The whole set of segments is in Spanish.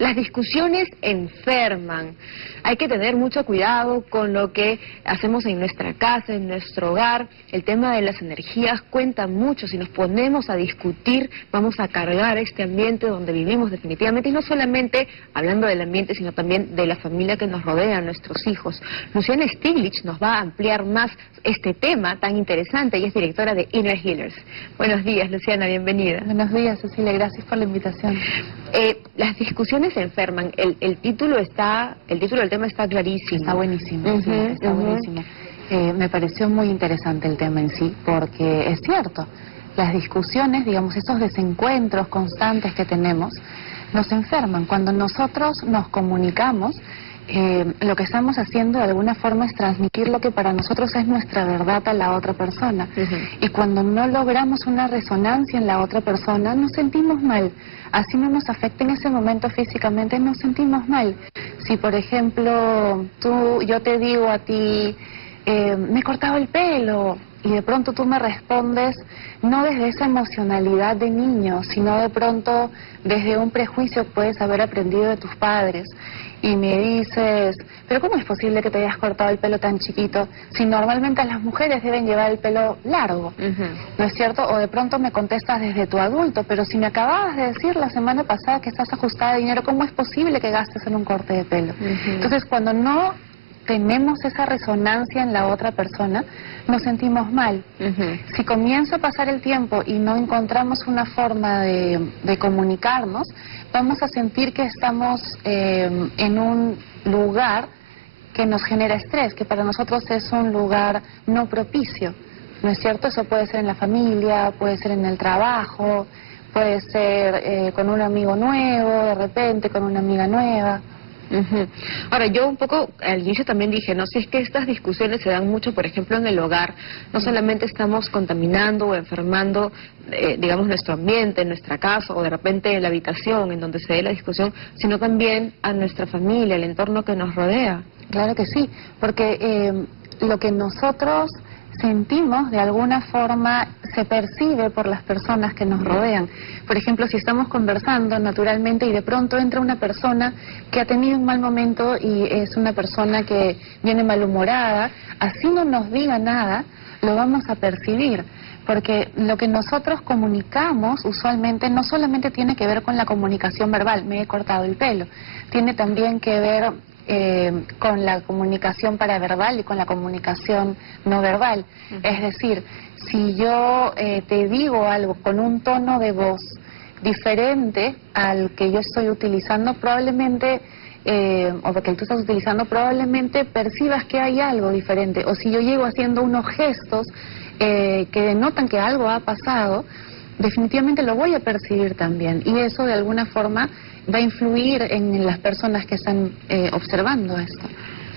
Las discusiones enferman. Hay que tener mucho cuidado con lo que hacemos en nuestra casa, en nuestro hogar. El tema de las energías cuenta mucho. Si nos ponemos a discutir, vamos a cargar este ambiente donde vivimos definitivamente. Y no solamente hablando del ambiente, sino también de la familia que nos rodea, nuestros hijos. Luciana Stiglitz nos va a ampliar más este tema tan interesante. Ella es directora de Inner Healers. Buenos días, Luciana, bienvenida. Buenos días, Cecilia, gracias por la invitación. Las discusiones enferman. El título del tema está clarísimo. Está buenísimo, sí, está buenísimo. Me pareció muy interesante el tema en sí, porque es cierto, las discusiones, digamos, esos desencuentros constantes que tenemos, nos enferman. Cuando nosotros nos comunicamos, lo que estamos haciendo de alguna forma es transmitir lo que para nosotros es nuestra verdad a la otra persona. Y cuando no logramos una resonancia en la otra persona, nos sentimos mal. Así no nos afecta en ese momento físicamente, nos sentimos mal. Si, por ejemplo, yo te digo a ti, me he cortado el pelo, y de pronto tú me respondes no desde esa emocionalidad de niño, sino de pronto desde un prejuicio que puedes haber aprendido de tus padres, y me dices, pero ¿cómo es posible que te hayas cortado el pelo tan chiquito si normalmente las mujeres deben llevar el pelo largo? ¿No es cierto? O de pronto me contestas desde tu adulto, pero si me acababas de decir la semana pasada que estás ajustada de dinero, ¿cómo es posible que gastes en un corte de pelo? Entonces, cuando no tenemos esa resonancia en la otra persona, nos sentimos mal. Si comienza a pasar el tiempo y no encontramos una forma de comunicarnos, vamos a sentir que estamos en un lugar que nos genera estrés, que para nosotros es un lugar no propicio, ¿no es cierto? Eso puede ser en la familia, puede ser en el trabajo, puede ser con un amigo nuevo, de repente con una amiga nueva. Ahora, yo un poco al inicio también dije, no, si es que estas discusiones se dan mucho, por ejemplo, en el hogar, no solamente estamos contaminando o enfermando, digamos, nuestro ambiente, nuestra casa, o de repente en la habitación en donde se dé la discusión, sino también a nuestra familia, el entorno que nos rodea. Claro que sí, porque lo que nosotros sentimos de alguna forma se percibe por las personas que nos rodean. Por ejemplo, si estamos conversando naturalmente y de pronto entra una persona que ha tenido un mal momento y es una persona que viene malhumorada, así no nos diga nada, lo vamos a percibir. Porque lo que nosotros comunicamos usualmente no solamente tiene que ver con la comunicación verbal, me he cortado el pelo, tiene también que ver con la comunicación paraverbal y con la comunicación no verbal. Es decir, si yo te digo algo con un tono de voz diferente al que yo estoy utilizando, probablemente, o que tú estás utilizando, probablemente percibas que hay algo diferente. O si yo llego haciendo unos gestos que denotan que algo ha pasado, definitivamente lo voy a percibir también. Y eso de alguna forma va a influir en las personas que están observando esto.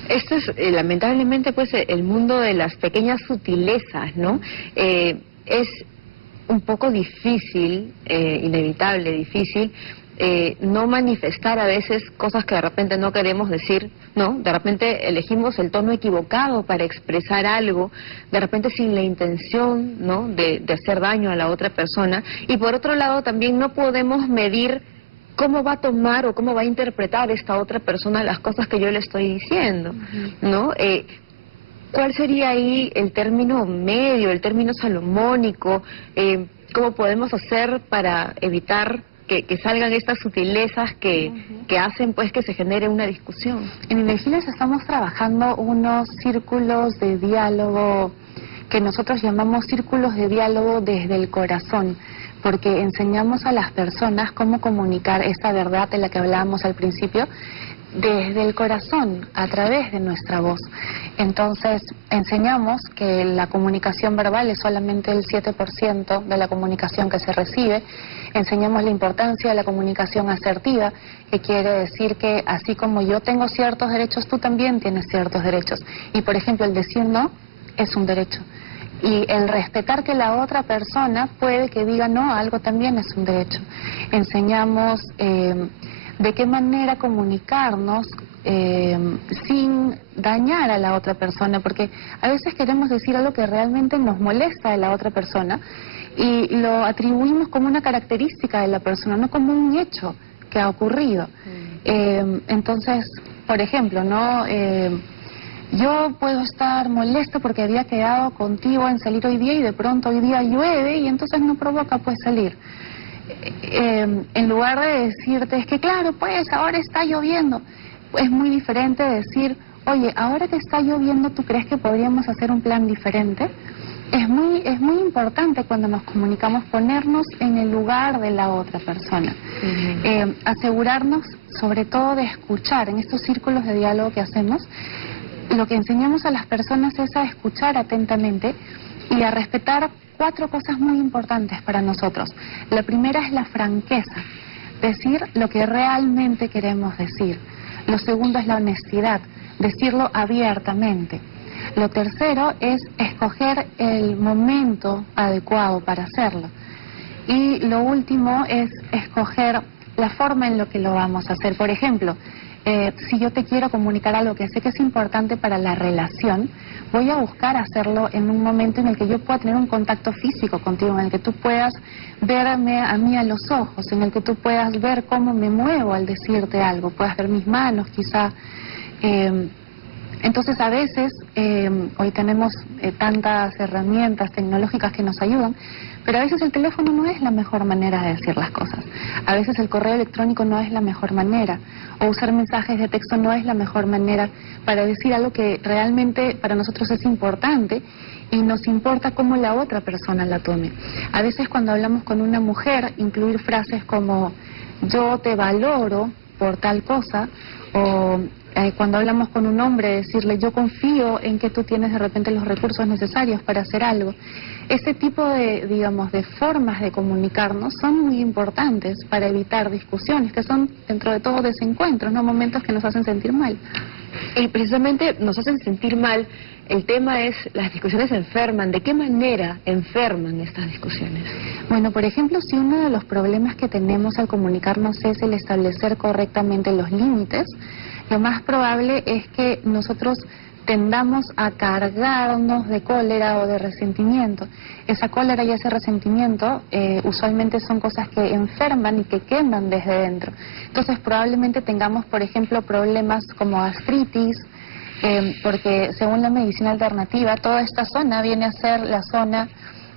Esto es, lamentablemente, pues, el mundo de las pequeñas sutilezas, ¿no? Es un poco difícil, inevitable, difícil, no manifestar a veces cosas que de repente no queremos decir, ¿no? De repente elegimos el tono equivocado para expresar algo, de repente sin la intención, ¿no?, de hacer daño a la otra persona. Y por otro lado también no podemos medir cómo va a tomar o cómo va a interpretar esta otra persona las cosas que yo le estoy diciendo, ¿no? ¿Cuál sería ahí el término medio, el término salomónico? ¿Cómo podemos hacer para evitar que salgan estas sutilezas que hacen, pues, que se genere una discusión? En Inner Healers estamos trabajando unos círculos de diálogo que nosotros llamamos círculos de diálogo desde el corazón, porque enseñamos a las personas cómo comunicar esta verdad de la que hablábamos al principio desde el corazón, a través de nuestra voz. Entonces, enseñamos que la comunicación verbal es solamente el 7% de la comunicación que se recibe. Enseñamos la importancia de la comunicación asertiva, que quiere decir que así como yo tengo ciertos derechos, tú también tienes ciertos derechos. Y, por ejemplo, el decir no es un derecho. Y el respetar que la otra persona puede que diga no a algo también es un derecho. Enseñamos de qué manera comunicarnos sin dañar a la otra persona, porque a veces queremos decir algo que realmente nos molesta de la otra persona y lo atribuimos como una característica de la persona, no como un hecho que ha ocurrido. Entonces, por ejemplo, ¿no? Yo puedo estar molesto porque había quedado contigo en salir hoy día y de pronto hoy día llueve y entonces no provoca pues salir. En lugar de decirte, es que claro, pues ahora está lloviendo, es muy diferente decir, oye, ahora que está lloviendo, ¿tú crees que podríamos hacer un plan diferente? Es muy importante cuando nos comunicamos ponernos en el lugar de la otra persona. Asegurarnos sobre todo de escuchar en estos círculos de diálogo que hacemos. Lo que enseñamos a las personas es a escuchar atentamente y a respetar 4 cosas muy importantes para nosotros. La primera es la franqueza, decir lo que realmente queremos decir. Lo segundo es la honestidad, decirlo abiertamente. Lo tercero es escoger el momento adecuado para hacerlo. Y lo último es escoger la forma en la que lo vamos a hacer. Por ejemplo, si yo te quiero comunicar algo que sé que es importante para la relación, voy a buscar hacerlo en un momento en el que yo pueda tener un contacto físico contigo, en el que tú puedas verme a mí a los ojos, en el que tú puedas ver cómo me muevo al decirte algo, puedas ver mis manos quizá. Entonces a veces, hoy tenemos tantas herramientas tecnológicas que nos ayudan, pero a veces el teléfono no es la mejor manera de decir las cosas. A veces el correo electrónico no es la mejor manera, o usar mensajes de texto no es la mejor manera para decir algo que realmente para nosotros es importante y nos importa cómo la otra persona la tome. A veces cuando hablamos con una mujer, incluir frases como yo te valoro por tal cosa, o cuando hablamos con un hombre, decirle yo confío en que tú tienes de repente los recursos necesarios para hacer algo. Ese tipo de, digamos, de formas de comunicarnos son muy importantes para evitar discusiones, que son dentro de todo desencuentros, no momentos que nos hacen sentir mal. Y precisamente nos hacen sentir mal. El tema es, las discusiones enferman. ¿De qué manera enferman estas discusiones? Bueno, por ejemplo, si uno de los problemas que tenemos al comunicarnos es el establecer correctamente los límites, lo más probable es que nosotros tendamos a cargarnos de cólera o de resentimiento. Esa cólera y ese resentimiento usualmente son cosas que enferman y que queman desde dentro. Entonces probablemente tengamos, por ejemplo, problemas como gastritis, porque según la medicina alternativa, toda esta zona viene a ser la zona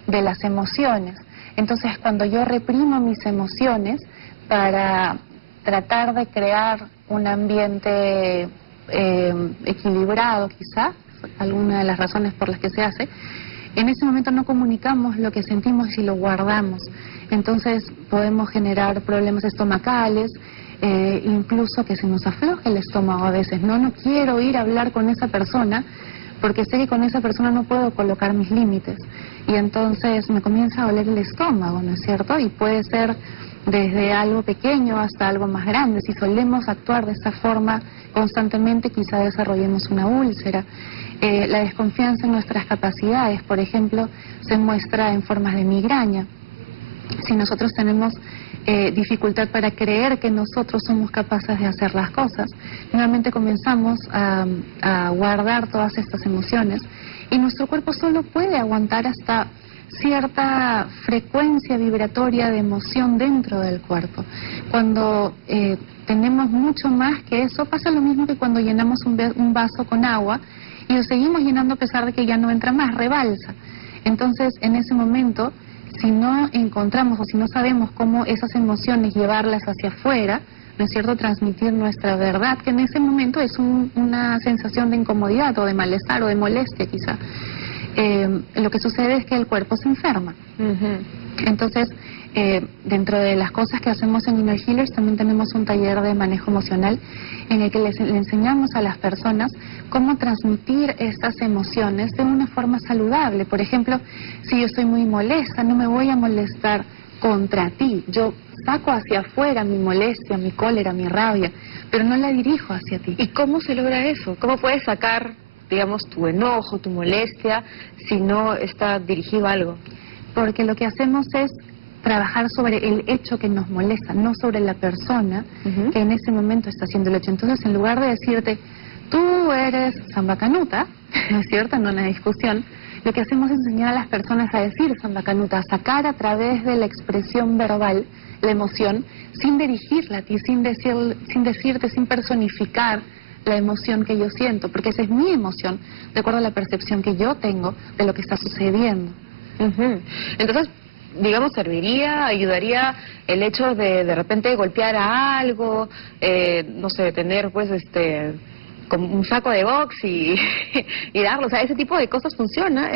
de las emociones. Entonces cuando yo reprimo mis emociones para tratar de crear un ambiente equilibrado quizá, alguna de las razones por las que se hace, en ese momento no comunicamos lo que sentimos y lo guardamos. Entonces podemos generar problemas estomacales, incluso que se nos afloje el estómago a veces. No quiero ir a hablar con esa persona porque sé que con esa persona no puedo colocar mis límites. Y entonces me comienza a doler el estómago, ¿no es cierto? Y puede ser desde algo pequeño hasta algo más grande. Si solemos actuar de esa forma constantemente, quizá desarrollemos una úlcera. La desconfianza en nuestras capacidades, por ejemplo, se muestra en formas de migraña. Si nosotros tenemos dificultad para creer que nosotros somos capaces de hacer las cosas, nuevamente comenzamos a guardar todas estas emociones y nuestro cuerpo solo puede aguantar hasta cierta frecuencia vibratoria de emoción dentro del cuerpo. Cuando tenemos mucho más que eso, pasa lo mismo que cuando llenamos un vaso con agua y lo seguimos llenando a pesar de que ya no entra más, rebalsa. Entonces, en ese momento, si no encontramos o si no sabemos cómo esas emociones llevarlas hacia afuera, ¿no es cierto?, transmitir nuestra verdad, que en ese momento es una sensación de incomodidad o de malestar o de molestia quizá. Lo que sucede es que el cuerpo se enferma. Entonces, dentro de las cosas que hacemos en Inner Healers también tenemos un taller de manejo emocional en el que le enseñamos a las personas cómo transmitir estas emociones de una forma saludable. Por ejemplo, si yo estoy muy molesta, no me voy a molestar contra ti. Yo saco hacia afuera mi molestia, mi cólera, mi rabia, pero no la dirijo hacia ti. ¿Y cómo se logra eso? ¿Cómo puedes sacar, digamos, tu enojo, tu molestia, si no está dirigido a algo? Porque lo que hacemos es trabajar sobre el hecho que nos molesta, no sobre la persona que en ese momento está haciendo el hecho. Entonces, en lugar de decirte, tú eres zambacanuta, ¿no es cierto?, en una discusión, lo que hacemos es enseñar a las personas a decir zambacanuta, a sacar a través de la expresión verbal la emoción sin dirigirla a ti, sin decirte, sin personificar la emoción que yo siento, porque esa es mi emoción, de acuerdo a la percepción que yo tengo de lo que está sucediendo. Entonces, digamos, ayudaría el hecho de repente golpear a algo, no sé, tener pues como un saco de box y darlo, o sea, ese tipo de cosas funciona.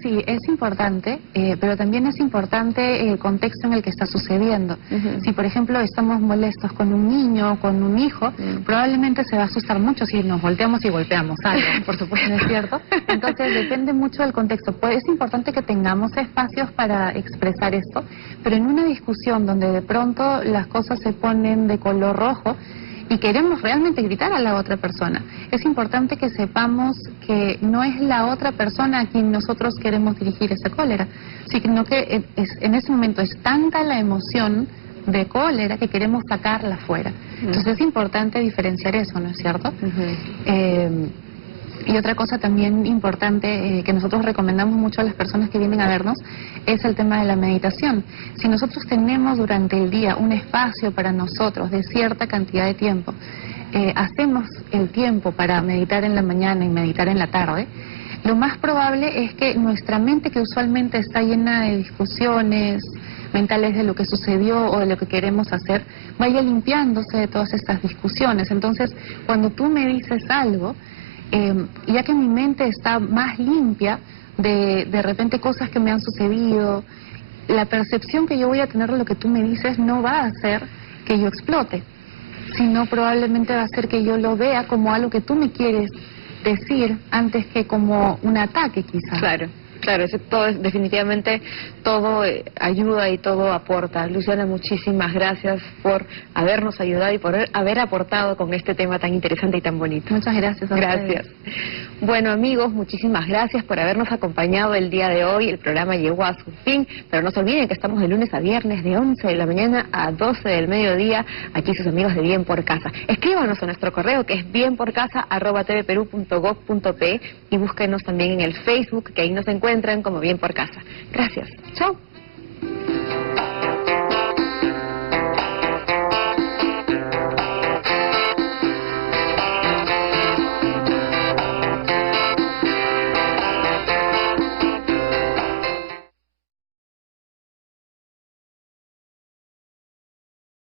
Sí, es importante, pero también es importante el contexto en el que está sucediendo. Si, por ejemplo, estamos molestos con un niño, con un hijo, probablemente se va a asustar mucho si nos volteamos y golpeamos algo, por supuesto, ¿no es cierto? Entonces, depende mucho del contexto. Pues es importante que tengamos espacios para expresar esto, pero en una discusión donde de pronto las cosas se ponen de color rojo, y queremos realmente gritar a la otra persona, es importante que sepamos que no es la otra persona a quien nosotros queremos dirigir esa cólera, sino que en ese momento es tanta la emoción de cólera que queremos sacarla fuera. Entonces es importante diferenciar eso, ¿no es cierto? Y otra cosa también importante que nosotros recomendamos mucho a las personas que vienen a vernos es el tema de la meditación. Si nosotros tenemos durante el día un espacio para nosotros de cierta cantidad de tiempo, hacemos el tiempo para meditar en la mañana y meditar en la tarde, lo más probable es que nuestra mente, que usualmente está llena de discusiones mentales de lo que sucedió o de lo que queremos hacer, vaya limpiándose de todas estas discusiones. Entonces, cuando tú me dices algo, ya que mi mente está más limpia de repente cosas que me han sucedido, la percepción que yo voy a tener de lo que tú me dices no va a hacer que yo explote, sino probablemente va a hacer que yo lo vea como algo que tú me quieres decir antes que como un ataque, quizás. Claro, definitivamente todo ayuda y todo aporta. Luciana, muchísimas gracias por habernos ayudado y por haber aportado con este tema tan interesante y tan bonito. Muchas gracias a ustedes. Gracias. Bueno, amigos, muchísimas gracias por habernos acompañado el día de hoy. El programa llegó a su fin, pero no se olviden que estamos de lunes a viernes de 11 de la mañana a 12 del mediodía, aquí sus amigos de Bien por Casa. Escríbanos a nuestro correo que es bienporcasa@tvperú.gov.pe y búsquenos también en el Facebook, que ahí nos encuentran como Bien por Casa. Gracias. Chao.